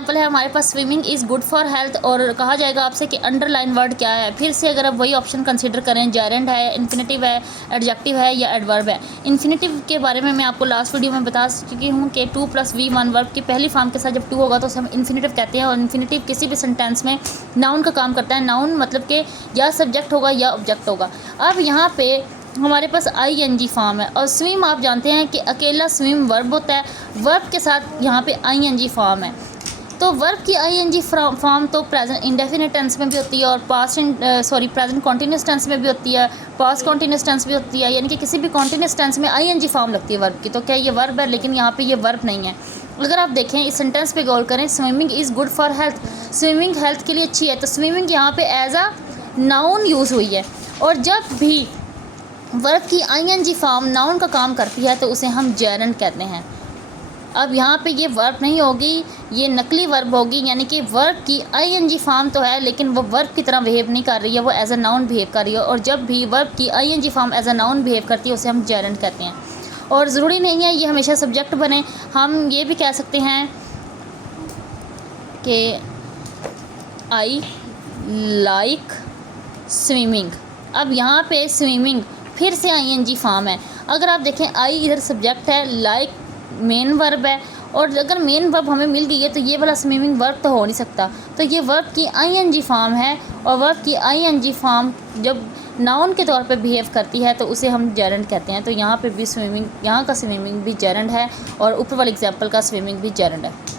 Example है हमारे पास swimming is good for health, और कहा जाएगा आपसे कि अंडरलाइन वर्ड क्या है। फिर से अगर आप वही ऑप्शन कंसीडर करें, जेरेंड है, इन्फिनेटिव है, एडजेक्टिव है या एडवर्ब है। इन्फिनेटिव के बारे में मैं आपको लास्ट वीडियो में बता चुकी हूँ कि 2 + V1 वर्ब की पहली फॉर्म के साथ जब 2 होगा तो उसे हम इन्फिनेटिव कहते हैं। और इन्फिनेटिव किसी भी सेंटेंस में नाउन का काम करता है। नाउन मतलब कि या सब्जेक्ट होगा या ऑब्जेक्ट होगा। अब यहाँ पे हमारे पास ING फॉर्म है, और स्विम आप जानते हैं कि अकेला स्विम वर्ब होता है, वर्ब के साथ यहाँ पे ING फॉर्म है। तो वर्ब की ING फॉर्म तो प्रेजेंट इंडेफिनिट टेंस में भी होती है, और प्रेजेंट कॉन्टीन्यूस टेंस में भी होती है, पास्ट कॉन्टीन्यूस टेंस भी होती है, यानी कि किसी भी कॉन्टीन्यूस टेंस में ING फॉर्म लगती है वर्ब की। तो क्या ये वर्ब है? लेकिन यहाँ पे ये वर्ब नहीं है। अगर आप देखें इस सेंटेंस पे गौर करें, swimming is good for health, swimming health के लिए अच्छी है, तो स्विमिंग यहाँ पे एज अ नाउन यूज़ हुई है। और जब भी वर्ब की ING फॉर्म नाउन का काम करती है तो उसे हम जेरेंड कहते हैं। अब यहाँ पे ये वर्ब नहीं होगी, ये नकली वर्ब होगी, यानी कि वर्ब की ING फॉर्म तो है लेकिन वो वर्ब की तरह बिहेव नहीं कर रही है, वो एज अ नाउन बिहेव कर रही है। और जब भी वर्ब की ING form as a noun behave करती है उसे हम जेरेंड कहते हैं। और ज़रूरी नहीं है ये हमेशा सब्जेक्ट बने, हम ये भी कह सकते हैं कि आई लाइक स्विमिंग। अब यहाँ पे स्विमिंग फिर से ING फॉर्म है। अगर आप देखें आई इधर सब्जेक्ट है, लाइक मेन वर्ब है, और अगर मेन वर्ब हमें मिल गई है तो ये वाला स्विमिंग वर्ब तो हो नहीं सकता। तो ये वर्ब की ING फॉर्म है, और वर्ब की ING फॉर्म जब नाउन के तौर पे बिहेव करती है तो उसे हम जेरेंड कहते हैं। तो यहाँ पे भी स्विमिंग, यहाँ का स्विमिंग भी जेरेंड है, और ऊपर वाले एग्जाम्पल का स्विमिंग भी जेरेंड है।